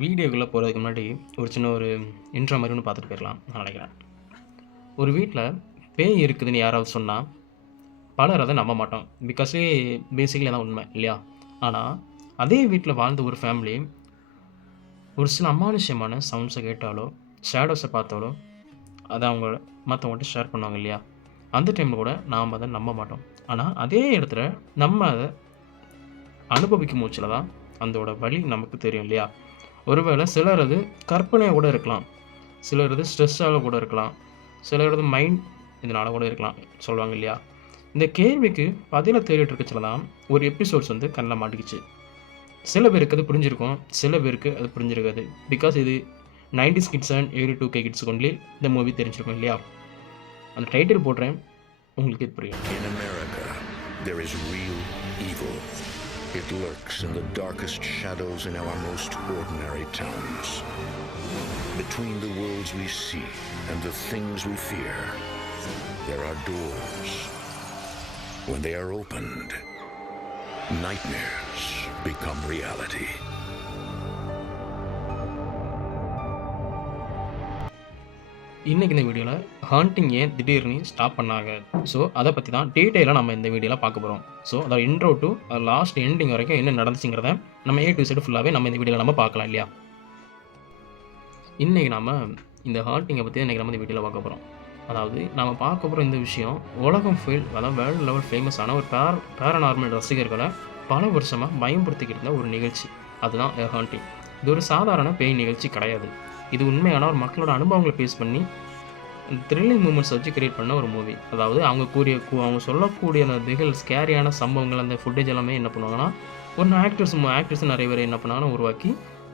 வீடியோக்குள்ளே போகிறதுக்கு முன்னாடி ஒரு சின்ன இன்ட்ரோ மாதிரி ஒன்று பார்த்துட்டு போயிடலாம் நான் நினைக்கிறேன். ஒரு வீட்டில் பேய் இருக்குதுன்னு யாராவது சொன்னால் பலர் அதை நம்ப மாட்டோம். பேசிக்கலி தான் உண்மை இல்லையா? ஆனால் அதே வீட்டில் வாழ்ந்த ஒரு ஃபேமிலி ஒரு சில அமானுஷ்யமான சவுண்ட்ஸை கேட்டாலோ ஷேடோஸை பார்த்தாலோ அதை அவங்க மற்றவங்கள்ட்ட ஷேர் பண்ணுவாங்க இல்லையா? அந்த டைமில் கூட நாம் அதை நம்ப மாட்டோம். ஆனால் அதே இடத்துல நம்ம அதை அனுபவிக்கும் மூச்சில் தான் அதோட வழி நமக்கு தெரியும் இல்லையா? ஒருவேளை சிலர் அது கற்பனையாக கூட இருக்கலாம், சிலர் அது ஸ்ட்ரெஸ்ஸாக கூட இருக்கலாம், சிலரது மைண்ட் இதனால் கூட இருக்கலாம் சொல்லுவாங்க இல்லையா? இந்த கேள்விக்கு பதிலை தேடிட்டு இருக்கச்சில தான் ஒரு எபிசோட்ஸ் கண்ணில் மாட்டிக்கிச்சு. சில பேருக்கு அது புரிஞ்சிருக்கும், சில பேருக்கு அது புரிஞ்சிருக்காது. பிகாஸ் இது 90s kids and 82K kids கொண்டு இந்த மூவி தெரிஞ்சிருக்கும் இல்லையா? அந்த டைட்டில் போடுறேன், உங்களுக்கு இது புரியும். In America, there is real evil. It lurks in the darkest shadows in our most ordinary towns. Between the worlds we see and the things we fear, there are doors. When they are opened, nightmares become reality. இன்றைக்கி இந்த வீடியோவில் haunting ஏன் திடீர்னு stop பண்ணாங்க, so அதை பற்றி தான் டீட்டெயிலாக நம்ம இந்த வீடியோவில் பார்க்க போகிறோம். ஸோ அதோட இன்ட்ரோ டு லாஸ்ட் எண்டிங் வரைக்கும் என்ன நடந்துச்சுங்கிறத நம்ம A to Z ஃபுல்லாகவே நம்ம இந்த வீடியோவில் நம்ம பார்க்கலாம் இல்லையா? இன்றைக்கி நம்ம இந்த ஹாண்டிங்கை பற்றி இன்றைக்கி நம்ம இந்த வீடியோவில் பார்க்க போகிறோம். அதாவது நம்ம பார்க்க போகிற இந்த விஷயம் உலகம் அதாவது வேர்ல்டு லெவல் ஃபேமஸான ஒரு பேரநார்மல் ரசிகர்களை பல வருஷமாக பயன்படுத்திக்கிட்டு இருந்த ஒரு நிகழ்ச்சி, அதுதான் ஹாண்டிங். இது ஒரு சாதாரண பேய் நிகழ்ச்சி கிடையாது. இது உண்மையான ஒரு மக்களோட அனுபவங்களை பேஸ் பண்ணி த்ரில்லிங் மூமெண்ட்ஸ் வச்சு கிரியேட் பண்ண ஒரு மூவி. அதாவது அவங்க சொல்லக்கூடிய அந்த ஸ்கேரியான சம்பவங்கள், அந்த ஃபுட்டேஜ் எல்லாமே என்ன பண்ணுவாங்கன்னா, ஒரு ஆக்டர்ஸ் நிறைய பேர் என்ன பண்ணாங்கன்னா உருவாக்கி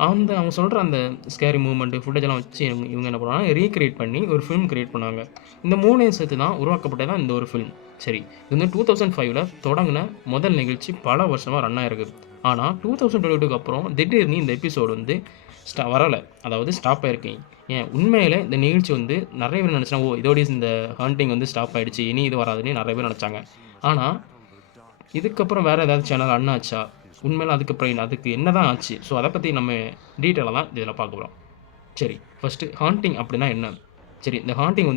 அவங்க சொல்கிற அந்த ஸ்கேரி மூமெண்ட்டு ஃபுட்டேஜ் எல்லாம் வச்சு இவங்க என்ன பண்ணுவாங்கன்னா ரீக்ரியேட் பண்ணி ஒரு ஃபிலிம் கிரியேட் பண்ணுவாங்க. இந்த 3 சேர்த்து தான் உருவாக்கப்பட்டது தான் இந்த ஒரு ஃபிலிம். சரி, இது 2005 தொடங்கின முதல் நிகழ்ச்சி பல வருஷமாக ரன் ஆகிருக்கு. ஆனால் 2022 அப்புறம் திடீர்னு இந்த எபிசோடு வரலை, அதாவது ஸ்டாப் ஆகிருக்கு. ஏன் உண்மையில் இந்த நிகழ்ச்சி நிறைய பேர் நினச்சாங்க, இதோடைய இந்த ஹாண்டிங் ஸ்டாப் ஆகிடுச்சு, இனி இது வராதுன்னு நிறைய பேர் நினச்சாங்க. ஆனால் இதுக்கப்புறம் வேறு ஏதாவது சேனல் ரன் ஆச்சா, உண்மையில் அதுக்கு என்ன தான் ஆச்சு, ஸோ அதை பற்றி நம்ம டீட்டெயிலாக தான் இதில் பார்க்க போகிறோம். சரி, ஃபஸ்ட்டு ஹாண்டிங் அப்படின்னா என்ன? சரி, இந்த ஹாண்டிங்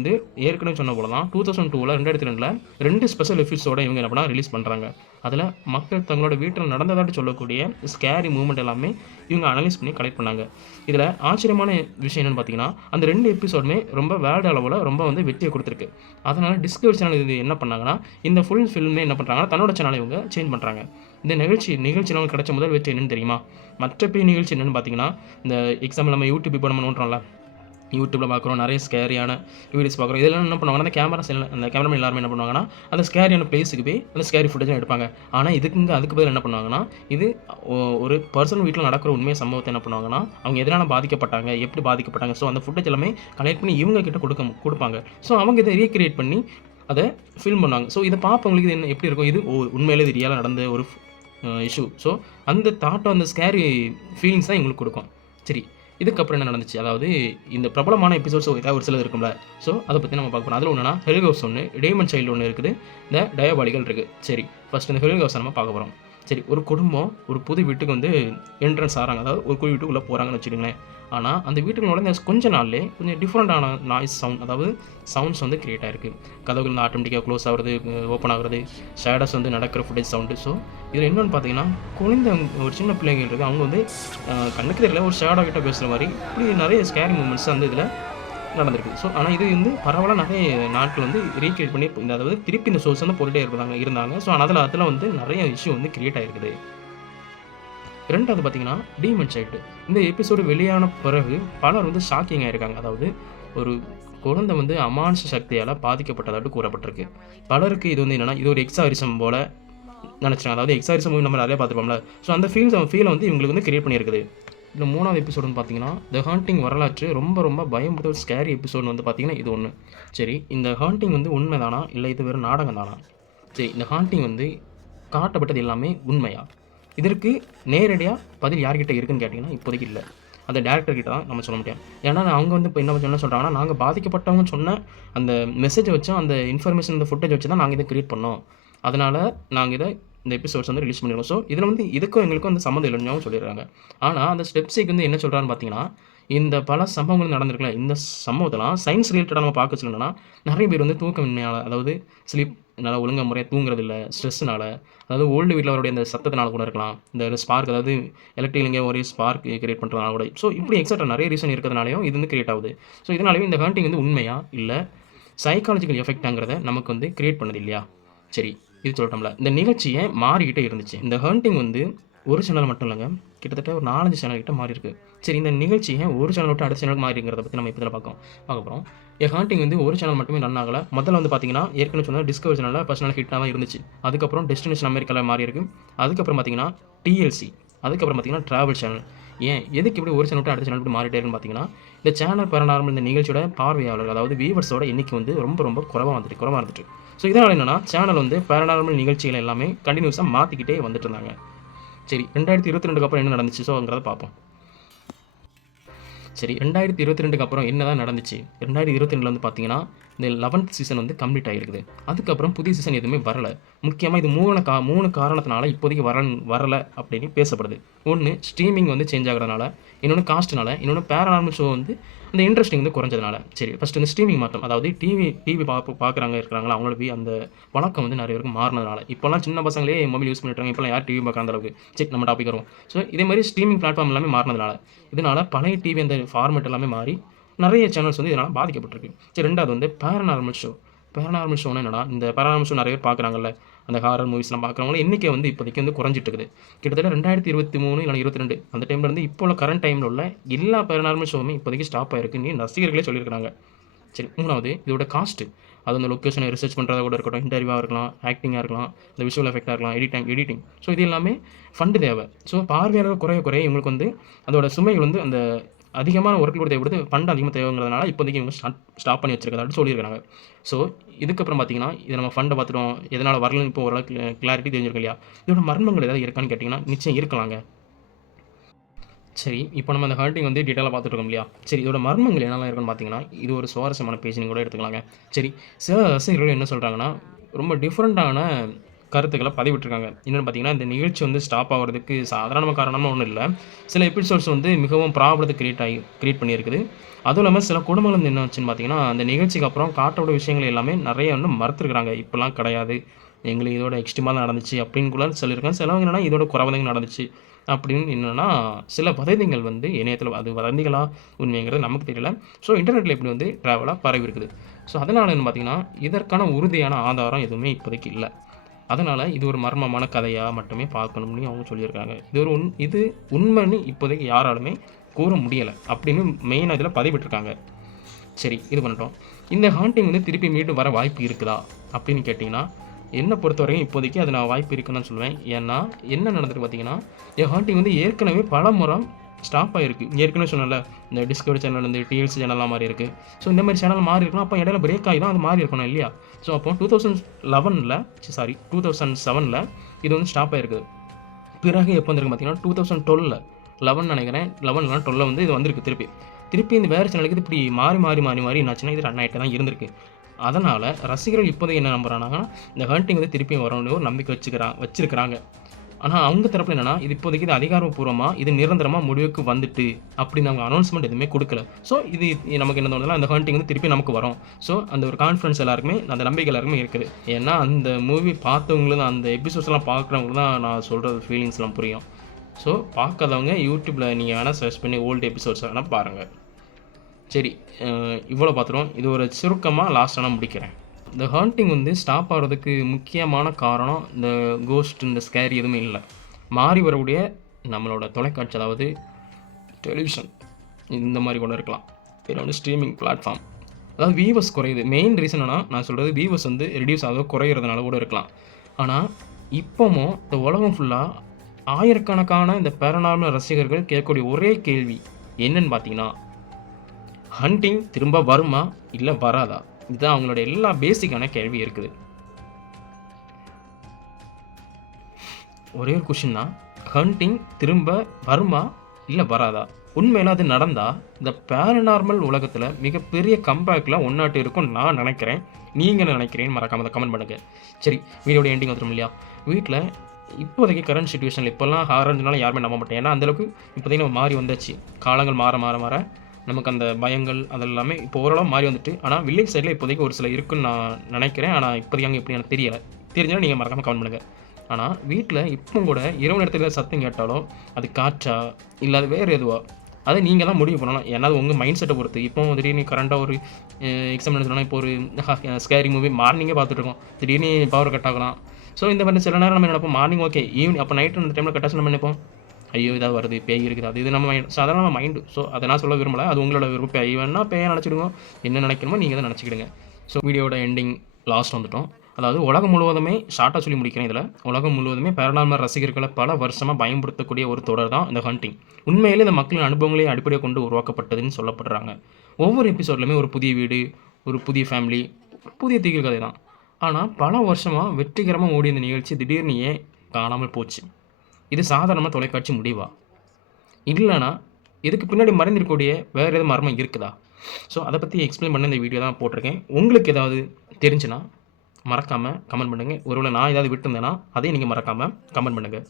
ஏற்கனவே சொன்ன போல தான் 2002 2 ஸ்பெஷல் எபிசோட இவங்க என்ன பண்ணால் ரிலீஸ் பண்ணுறாங்க. அதில் மக்கள் தங்களோட வீட்டில் நடந்ததாட்டு சொல்லக்கூடிய ஸ்கேரி மூமெண்ட் எல்லாமே இவங்க அனலைஸ் பண்ணி கலெக்ட் பண்ணாங்க. இதில் ஆச்சரியமான விஷயம் என்னென்னு பார்த்தீங்கன்னா, அந்த 2 எபிசோடுமே ரொம்ப வேர்ல்டு அளவில் ரொம்ப வெற்றியை கொடுத்துருக்கு. அதனால் டிஸ்கவரி சேனல் இது என்ன பண்ணாங்கன்னா, இந்த ஃபுல் ஃபில்மே என்ன பண்ணுறாங்கன்னா தன்னோட சேனலை இவங்க சேஞ்ச் பண்ணுறாங்க. இந்த நிகழ்ச்சியில் கிடைச்ச முதல் வெற்றி என்னென்னு தெரியுமா? மற்ற பெரிய நிகழ்ச்சி என்னென்னு பார்த்தீங்கன்னா, இந்த எக்ஸாம்பிள் நம்ம யூடியூப் இப்போ நம்ம நோண்டுறோம்ல, யூடியூப்பில் பார்க்குறோம், நிறைய ஸ்கேரியான வீடியோஸ் பார்க்குறோம். இதெல்லாம் என்ன பண்ணுவாங்கன்னா, அந்த கேமராமேன் எல்லாருமே என்ன பண்ணுவாங்கன்னா, அந்த ஸ்கேரியான பிளேஸுக்கு போய் அந்த ஸ்கேரி ஃபுட்டேஜ் எடுப்பாங்க. ஆனால் அதுக்கு பதில் என்ன பண்ணுவாங்கன்னா, இது ஒரு பர்சனல் வீட்டில் நடக்கிற உண்மை சம்பவத்தை என்ன பண்ணுவாங்கன்னா, அவங்க எதனால் பாதிக்கப்பட்டாங்க, எப்படி பாதிக்கப்பட்டாங்க, ஸோ அந்த ஃபுட்டேஜ் எல்லாமே கலெக்ட் பண்ணி இவங்க கிட்ட கொடுப்பாங்க. ஸோ அவங்க இதை ரீக்ரியேட் பண்ணி அதை ஃபில்ம் பண்ணுவாங்க. ஸோ இதை பார்ப்பவங்களுக்கு இது எப்படி இருக்கும், இது உண்மையிலே இது ரியலாக நடந்த ஒரு இஷ்யூ. ஸோ அந்த தாட்டம், அந்த ஸ்கேரி ஃபீலிங்ஸ் தான் எங்களுக்கு கொடுக்கும். சரி, இதுக்கப்புறம் என்ன நடந்துச்சு, அதாவது இந்த பிரபலமான எபிசோட்ஸ் ஏதாவது ஒரு சிலது இருக்கும்ல, ஸோ அதை பற்றி நம்ம பார்க்க போகிறோம். அதில் ஒன்றுனா ஹெல் ஹவுஸ் டேமன் சைல்டு ஒன்று இருக்குது, இந்த டயபாலிகள் இருக்குது. சரி, ஃபஸ்ட் இந்த ஹெல் ஹவுஸை நம்ம பார்க்க போகிறோம். சரி, ஒரு குடும்பம் ஒரு புது வீட்டுக்கு என்ட்ரன்ஸ் ஆகிறாங்க, அதாவது ஒரு புது வீட்டுக்குள்ளே போகிறாங்கன்னு வச்சுக்கோங்களேன். ஆனால் அந்த வீட்டுக்குள்ள கொஞ்ச நாள்லேயே கொஞ்சம் டிஃப்ரெண்ட்டான நாய்ஸ் சவுண்ட், அதாவது சவுண்ட்ஸ் கிரியேட் ஆகிருக்கு. கதவுகள் ஆட்டோமேட்டிக்காக க்ளோஸ் ஆகுறது, ஓப்பன் ஆகுறது, ஷேடோஸ் நடக்கிற ஃபுட்டேஜ் சவுண்டு. ஸோ இதில் என்னென்னு பார்த்தீங்கன்னா, ஒரு சின்ன பிள்ளைங்கள் இருக்குது, அவங்க கண்ணுக்கு தெரியல ஒரு ஷேடோ கிட்ட பேசுகிற மாதிரி இப்படி நிறைய ஸ்கேரி மூமெண்ட்ஸ் இதில் நடந்திருக்கு. ஸோ ஆனால் இது பரவாயில்ல, நிறைய நாட்கள் ரீக்ரியேட் பண்ணி அதாவது திருப்பி இந்த சோர்ஸ் போட்டுகிட்டே இருந்தாங்க. ஸோ அதில் நிறைய இஷ்யூ கிரியேட் ஆகிருக்குது. ரெண்டாவது பார்த்தீங்கன்னா டீமன் சைல்டு. இந்த எபிசோடு வெளியான பிறகு பலர் ஷாக்கிங்காக இருக்காங்க. அதாவது ஒரு குழந்தை அமானுஷ சக்தியால் பாதிக்கப்பட்டதாட்டு கூறப்பட்டிருக்கு. பலருக்கு இது என்னென்னா, இது ஒரு எக்ஸாரிசம் போல் நினச்சிட்டாங்க. அதாவது எக்ஸாரிசம் மூவி நம்ம நிறைய பார்த்துருப்போம்ல, ஸோ அந்த ஃபீலை இவங்களுக்கு கிரியேட் பண்ணியிருக்குது. இந்த 3வது எபிசோடுன்னு பார்த்தீங்கன்னா, த ஹாண்டிங் வரலாற்று ரொம்ப ரொம்ப பயமுறுத்த ஒரு ஸ்கேரி எபிசோடு பார்த்தீங்கன்னா இது ஒன்று. சரி, இந்த ஹாண்டிங் உண்மை தானா, இல்லை இது வெறும் நாடகம் தானா? சரி, இந்த ஹாண்டிங் காட்டப்பட்டது எல்லாமே உண்மையா? இதற்கு நேரடியாக பதில் யார்கிட்ட இருக்குன்னு கேட்டிங்கன்னா இப்போதைக்கு இல்லை. அந்த டேரக்டர்கிட்ட தான் நம்ம சொல்ல முடியும். ஏன்னா அவங்க இப்போ என்ன சொல்கிறாங்கன்னா, நாங்கள் பாதிக்கப்பட்டவங்க சொன்ன அந்த மெசேஜை வச்சோம், அந்த இன்ஃபர்மேஷன், அந்த ஃபுட்டேஜ் வச்சு தான் நாங்கள் இதை க்ரியேட் பண்ணோம், அதனால் நாங்கள் இதை இந்த எபிசோட்ஸ் வந்து ரிலீஸ் பண்ணிருக்கோம். ஸோ இதில வந்து இதுக்கும் எங்களுக்கும் வந்து சம்மந்தம் இல்லைன்னு சொல்லிடுறாங்க. ஆனா அந்த ஸ்டெப்ஸிக்கு வந்து என்ன சொல்றாருன்னு பார்த்தீங்கன்னா, இந்த பல சம்பவங்கள் நடந்திருக்குல்ல, இந்த சம்பவத்தெல்லாம் சயின்ஸ் ரிலேட்டடா நம்ம பார்க்க வச்சோம் என்னன்னா, நெறைய பேர் வந்து தூக்கமின்மையால, அதாவது ஸ்லீப் நல்லா ஒழுங்கா முறையா தூங்குறதில்ல, ஸ்ட்ரெஸ்ஸுனால, அதாவது ஓல்டு வீட்ல வரக்கூடிய அந்த சத்தத்தினால கூட இருக்கலாம். இந்த ஸ்பார்க், அதாவது எலக்ட்ரிக்கல் எங்கேயோ ஒரே ஸ்பார்க் கிரியேட் பண்றதுனால கூட. ஸோ இப்படி எக்ஸெட்ரா நெறைய ரீசன் இருக்கிறதுனாலயும் இது வந்து கிரியேட் ஆகுது. ஸோ இதனாலயும் இந்த ஹாண்டிங் வந்து உண்மையா? இல்ல சைக்காலஜிக்கல் எஃபெக்ட்டாங்கிறத நமக்கு வந்து கிரியேட் பண்ணுது இல்லையா? சரி, இது சொல்லட்டோம்ல. இந்த நிகழ்ச்சி ஏன் மாறிக்கிட்டே இருந்துச்சு? இந்த ஹாண்டிங் வந்து ஒரு சேனல் மட்டும் இல்லங்க. கிட்டத்தட்ட ஒரு 4, 5 சேனல் கிட்ட மாறியிருக்கு. சரி, இந்த நிகழ்ச்சி ஏன் ஒரு சேனல் விட்டு அடுத்த சேனலுக்கு மாறிங்கிறத பத்தி நம்ம இப்ப இதில பார்க்க போறோம். ஹாண்டிங் வந்து ஒரு சேனல் மட்டுமே ரன் ஆகல. முதல்ல வந்து பார்த்தீங்கன்னா, ஏற்கனவே சொன்ன டிஸ்கவரி சேனல்ல ஃபர்ஸ்ட் நாள் ஹிட்டா தான் இருந்துச்சு. அதுக்கப்புறம் டெஸ்டினேஷன் அமெரிக்கால மாறியிருக்கு. அதுக்கப்புறம் பார்த்தீங்கன்னா, டிஎல்சி. அதுக்கப்புறம் பார்த்தீங்கன்னா, டிராவல் சேனல். ஏன் எதுக்கு இப்படி ஒரு சேனல் விட்டு அடுத்த சேனல் இப்படி மாறிட்டே இருக்குன்னு பார்த்தீங்கன்னா, இந்த சேனல் பேரநார்மல் இந்த நிகழ்ச்சியோட பார்வையாளர்கள், அதாவது வியூவர்ஸோட எண்ணிக்கை வந்து ரொம்ப குறைவா இருந்துட்டு. ஸோ இதனால என்னன்னா, சேனல் வந்து பேரநார்மல் நிகழ்ச்சிகள் எல்லாமே கன்டினியூஸா மாத்திக்கிட்டே வந்துட்டு இருந்தாங்க. சரி, 2022க்கு அப்புறம் என்ன நடந்துச்சு? ஸோங்கிறத பார்ப்போம். சரி, 2022க்கு அப்புறம் என்னதான் நடந்துச்சு? 2022ல வந்து பார்த்தீங்கன்னா, இந்த 11த் சீசன் வந்து கம்ப்ளீட் ஆகிருக்குது. அதுக்கப்புறம் புதிய சீசன் எதுவுமே வரல. முக்கியமா இது 3 காரணத்தினால இப்போதைக்கு வரல அப்படின்னு பேசப்படுது. ஒண்ணு ஸ்ட்ரீமிங் வந்து சேஞ்ச் ஆகுறதுனால, இன்னொன்னு காஸ்ட்னால, இன்னொன்னு பேரநார்மல் ஷோ வந்து அந்த இன்ட்ரெஸ்டிங் வந்து குறைஞ்சதுனால. சரி, ஃபர்ஸ்ட் இந்த ஸ்ட்ரீமிங் மாற்றம், அதாவது டிவி பார்க்குறாங்க இருக்கிறாங்களா, அவங்களோட அந்த வழக்கம் வந்து நிறைய பேருக்கு மாறினதுனால. இப்போலாம் சின்ன பசங்களே மொபைல் யூஸ் பண்ணிட்டு இருக்காங்க. இப்போலாம் யார் டிவி பார்க்குற அந்த அளவுக்கு. சரி, நம்ம டாபிக் வருவோம். ஸோ இதே மாதிரி ஸ்ட்ரீமிங் பிளாட்ஃபார்ம் எல்லாமே மாறினதுனால, இதனால பழைய டிவி அந்த ஃபார்மேட் எல்லாமே மாறி நிறைய சேனல்ஸ் வந்து இதனால் பாதிக்கப்பட்டிருக்கு. சரி, 2வது வந்து பேரநார்மல் ஷோ. பேரநார்மல் ஷோன்னா என்னன்னா, இந்த பேரநார்மல் ஷோ நிறைய பேர் பார்க்குறாங்கல்ல, அந்த ஹாரர் மூவிஸ்லாம் பார்க்குறவங்கள எண்ணிக்கை வந்து இப்போதைக்கு வந்து குறைஞ்சிட்டு இருக்குது. கிட்டத்தட்ட 2023 இல்ல 22 அந்த டைம்ல இருந்து இப்போ உள்ள கரண்ட் டைம்ல உள்ள எல்லா பேரநார்மல் ஷோவுமே இப்போதைக்கு ஸ்டாப் ஆயிருக்குன்னு ரசிகர்களே சொல்லியிருக்காங்க. சரி, 3வது இதோட காஸ்ட். அது அந்த லொக்கேஷனை ரிசர்ச் பண்ணுறதா கூட இருக்கட்டும், இன்டர்வியூவாக இருக்கலாம், ஆக்டிங்காக இருக்கலாம், இந்த விஷுவல் எஃபெக்டாக இருக்கலாம், எடிட்டிங். ஸோ இது எல்லாமே ஃபண்டு தேவை. ஸோ பார்வையாளர்கள் குறைய இவங்களுக்கு வந்து அதோட சுமைகள் வந்து அந்த அதிகமான ஒர்க் லோட் தேவைப்படுது, ஃபண்ட் அதிகமாக தேவைங்கிறதுனால இப்போதைக்கு இவங்க ஸ்டாப் பண்ணி வச்சிருக்கதாட்டு சொல்லியிருக்காங்க. ஸோ இதுக்கப்புறம் பார்த்தீங்கன்னா, இதை நம்ம ஃபண்டை பார்த்துட்டோம், எதனால் வரலன்னு இப்போ ஓரளவுக்கு கிளாரிட்டி தெரிஞ்சிருக்கு இல்லையா? இதோட மர்மங்கள் ஏதாவது இருக்கான்னு கேட்டிங்கன்னா, நிச்சயம் இருக்கலாங்க. சரி, இப்போ நம்ம அந்த ஹாண்டிங் வந்து டீட்டெயிலாக பார்த்துட்டு இருக்கோம் இல்லையா? சரி, இதோட மர்மங்கள் என்னலாம் இருக்குன்னு பார்த்தீங்கன்னா, இது ஒரு சுவாரஸ்யமான பேஜ்னு கூட எடுத்துக்கலாங்க. சரி, சில ரசிகர்கள் என்ன சொல்கிறாங்கன்னா, ரொம்ப டிஃப்ரெண்ட்டான கருத்துக்களை பதிவிட்டிருக்காங்க. என்னென்னு பார்த்தீங்கன்னா, இந்த நிகழ்ச்சி வந்து ஸ்டாப் ஆகுறதுக்கு சாதாரண காரணமா ஒன்றும் இல்ல. சில எபிசோட்ஸ் வந்து மிகவும் ப்ராப்ளத்தை கிரியேட் பண்ணியிருக்குது. அதுவும் இல்லாமல் சில குடும்பங்கள் வந்து என்ன ஆச்சுன்னு பார்த்தீங்கன்னா, அந்த நிகழ்ச்சிக்கு அப்புறம் காட்டோட விஷயங்கள் எல்லாமே நிறைய வந்து மறுத்துருக்காங்க. இப்படிலாம் கிடையாது, எங்களுக்கு இதோட எக்ஸ்ட்ரீமாக தான் நடந்துச்சு அப்படின்னு கூட சொல்லியிருக்காங்க. சிலவங்க என்னன்னா இதோட குறைவாக நடந்துச்சு அப்படின்னு என்னன்னா சில வதந்திகள் வந்து இணையத்தில், அது வதந்திகளா உண்மைங்கிறது நமக்கு தெரியல. ஸோ இன்டர்நெட்டில் இப்படி வந்து ட்ராவலாக பரவி இருக்குது. ஸோ அதனால் என்ன பார்த்தீங்கன்னா, இதற்கான உறுதியான ஆதாரம் எதுவுமே இப்போதைக்கு இல்லை. அதனால் இது ஒரு மர்மமான கதையாக மட்டுமே பார்க்கணும்னு அவங்க சொல்லியிருக்காங்க. இது உண்மைன்னு இப்போதைக்கு யாராலுமே கூற முடியலை அப்படின்னு மெயினாக இதில் பதிவிட்டிருக்காங்க. சரி, இது பண்ணிட்டோம். இந்த ஹாண்டிங் வந்து திருப்பி மீண்டும் வர வாய்ப்பு இருக்குதா அப்படின்னு கேட்டிங்கன்னா, என்னை பொறுத்தவரைக்கும் இப்போதைக்கு அது நான் வாய்ப்பு இருக்குன்னு தான் சொல்லுவேன். ஏன்னா என்ன நடந்திருக்கு பார்த்தீங்கன்னா, ஹாண்டிங் வந்து ஏற்கனவே பல முறை ஸ்டாப் ஆகிருக்கு. ஏற்கனவே சொன்னேன்ல, இந்த டிஸ்கவரி சேனல் வந்து டிஎல்சி சேனல்லாம் மாறி இருக்குது. ஸோ இந்த மாதிரி சேனல் மாறி இருக்கணும். அப்போ இடையில பிரேக் ஆகி தான் அது மாறி இருக்கணும் இல்லையா? ஸோ அப்போ 2007ல் இது வந்து ஸ்டாப் ஆகிருக்குது. பிறகு எப்போ வந்திருக்கு பார்த்தீங்கன்னா 2012ல் 11 நினைக்கிறேன், 12 வந்து இது வந்திருக்கு திருப்பி இந்த வேறு சேனலுக்கு இது இப்படி மாறி என்னாச்சுன்னா இது ரன் ஆகிட்டே தான் இருந்திருக்கு. அதனால் ரசிகர்கள் இப்போதைக்கு என்ன நம்புறாங்கன்னா, இந்த ஹாண்டிங் வந்து திருப்பியும் வரும்னு ஒரு நம்பிக்கை வச்சிருக்கிறாங்க. ஆனால் அவங்க தரப்பில் என்னன்னா, இது இப்போதைக்கு இது அதிகாரப்பூர்வமாக இது நிரந்தரமாக முடிவுக்கு வந்துட்டு அப்படின்னு அவங்க அனௌன்ஸ்மெண்ட் எதுவுமே கொடுக்கல. ஸோ இது நமக்கு என்ன தோணுதுன்னா, அந்த ஹாண்டிங் வந்து திருப்பி நமக்கு வரும். ஸோ அந்த ஒரு கான்ஃபிடன்ஸ் எல்லாருக்குமே, அந்த நம்பிக்கை எல்லாருக்குமே இருக்குது. ஏன்னா அந்த மூவி பார்த்தவங்களும் அந்த எபிசோட்ஸ்லாம் பார்க்குறவங்களுக்கு தான் நான் சொல்கிற ஃபீலிங்ஸ்லாம் புரியும். ஸோ பார்க்காதவங்க யூடியூப்பில் நீங்கள் வேணால் சர்ச் பண்ணி ஓல்டு எபிசோட்ஸ் வேணால் பாருங்கள். சரி, இவ்வளோ பார்த்துருவோம். இது ஒரு சுருக்கமாக லாஸ்ட்டாக நான் முடிக்கிறேன். இந்த ஹாண்டிங் வந்து ஸ்டாப் ஆகிறதுக்கு முக்கியமான காரணம் இந்த கோஸ்ட், இந்த ஸ்கேரி எதுவுமே இல்லை. மாறி வரக்கூடிய நம்மளோட தொலைக்காட்சி, அதாவது டெலிவிஷன், இந்த மாதிரி கூட இருக்கலாம். இதில் வந்து ஸ்ட்ரீமிங் பிளாட்ஃபார்ம், அதாவது வியூவர்ஸ் குறையுது. மெயின் ரீசன் என்னன்னா, நான் சொல்கிறது வியூவர்ஸ் வந்து ரெடியூஸ் ஆக குறையிறதுனால கூட இருக்கலாம். ஆனால் இப்போவும் இந்த உலகம் ஃபுல்லாக ஆயிரக்கணக்கான இந்த பேரநார்மல் ரசிகர்கள் கேட்கக்கூடிய ஒரே கேள்வி என்னன்னு பார்த்தீங்கன்னா, ஹண்டிங் திரும்ப வருமா இல்லை வராதா? இதுதான் அவங்களோட எல்லா பேசிக்கான கேள்வி இருக்குது. ஒரே ஒரு கொஷின் தான், ஹண்டிங் திரும்ப வருமா இல்லை வராதா? உண்மையில அது நடந்தா இந்த பேரநார்மல் உலகத்தில் மிகப்பெரிய கம்பேக்கில் ஒன்னாட்டு இருக்கும் நான் நினைக்கிறேன். நீங்கள் என்ன நினைக்கிறேன்னு மறக்காம அதை கமெண்ட் பண்ணுங்கள். சரி, வீடியோட எண்டிங் வந்துடும் இல்லையா? வீட்டில் இப்போதைக்கு கரண்ட் சிச்சுவேஷனில் இப்போல்லாம் ஹாரர்னால யாருமே நம்ப மாட்டேன். ஏன்னா அந்தளவுக்கு இப்போதைக்கு நம்ம மாறி வந்தாச்சு. காலங்கள் மாற மாற மாற நமக்கு அந்த பயங்கள் அதெல்லாமே இப்போ ஓரளவு மாறி வந்துட்டு. ஆனால் வில்லேஜ் சைடில் இப்போதைக்கு ஒரு சில இருக்குன்னு நான் நினைக்கிறேன். ஆனால் இப்போதைக்கு அங்கே எப்படி எனக்கு தெரியலை. தெரிஞ்சாலும் நீங்கள் மறக்காமல் கமெண்ட் பண்ணுங்கள். ஆனால் வீட்டில் இப்பவும் கூட இரவு நேரத்தில் சத்தம் கேட்டாலும் அது காற்றா இல்லை அது வேறு எதுவா அதை நீங்கள் தான் முடிவு பண்ணலாம். ஏன்னா அது உங்கள் மைண்ட் செட்டை பொறுத்து. இப்போ திடீர்னு கரண்ட்டாக ஒரு எக்ஸாம்பிள் எடுத்தோம்னா இப்போ ஒரு ஸ்கேரி மூவி மார்னிங்கே பார்த்துட்ருக்கோம், திடீர்னு பவர் கட் ஆகலாம். ஸோ இந்த மாதிரி சில நேரம் நம்ம நினைப்போம் மார்னிங் ஓகே, ஈவினிங் அப்போ நைட்டு அந்த டைமில் கட்டாச்சு நம்ம நினைப்போம் ஐயோ ஏதாவது வருது, பேய் இருக்குது, அது இது நம்ம மைண்ட் சாதாரண மைண்டு. ஸோ அதை நான் சொல்ல விரும்பலை, அது உங்களோட விருப்பம். பேய் வேணால் பேயை நினச்சிடுங்க, என்ன நினைக்கணுமோ நீங்கள் தான் நினச்சிக்கிடுங்க. ஸோ வீடியோட எண்டிங் லாஸ்ட் வந்துட்டோம். அதாவது உலகம் முழுவதுமே ஷார்ட்டாக சொல்லி முடிக்கிறேன். இதில் உலகம் முழுவதுமே பேரநார்மல் ரசிகர்களை பல வருஷமாக பயன்படுத்தக்கூடிய ஒரு தொடர் தான் இந்த ஹண்டிங். உண்மையிலே இந்த மக்களின் அனுபவங்களை அடிப்படையாக கொண்டு உருவாக்கப்பட்டதுன்னு சொல்லப்படுறாங்க. ஒவ்வொரு எபிசோட்லையுமே ஒரு புதிய வீடு, ஒரு புதிய ஃபேமிலி, புதிய தீக்கில் கதை தான். ஆனால் பல வருஷமாக வெற்றிகரமாக ஓடிய இந்த நிகழ்ச்சி திடீர்னு ஏன் காணாமல் போச்சு? இது சாதாரணமாக தொலைக்காட்சி முடிவா? இல்லைனா இதுக்கு பின்னாடி மறைந்திருக்கக்கூடிய வேறு எதுவும் மர்மம் இருக்குதா? ஸோ அதை பற்றி எக்ஸ்பிளைன் பண்ண இந்த வீடியோ தான் போட்டிருக்கேன். உங்களுக்கு ஏதாவது தெரிஞ்சுன்னா மறக்காமல் கமெண்ட் பண்ணுங்கள். ஒருவேளை நான் ஏதாவது விட்டுருந்தேன்னா அதையும் நீங்கள் மறக்காமல் கமெண்ட் பண்ணுங்கள்.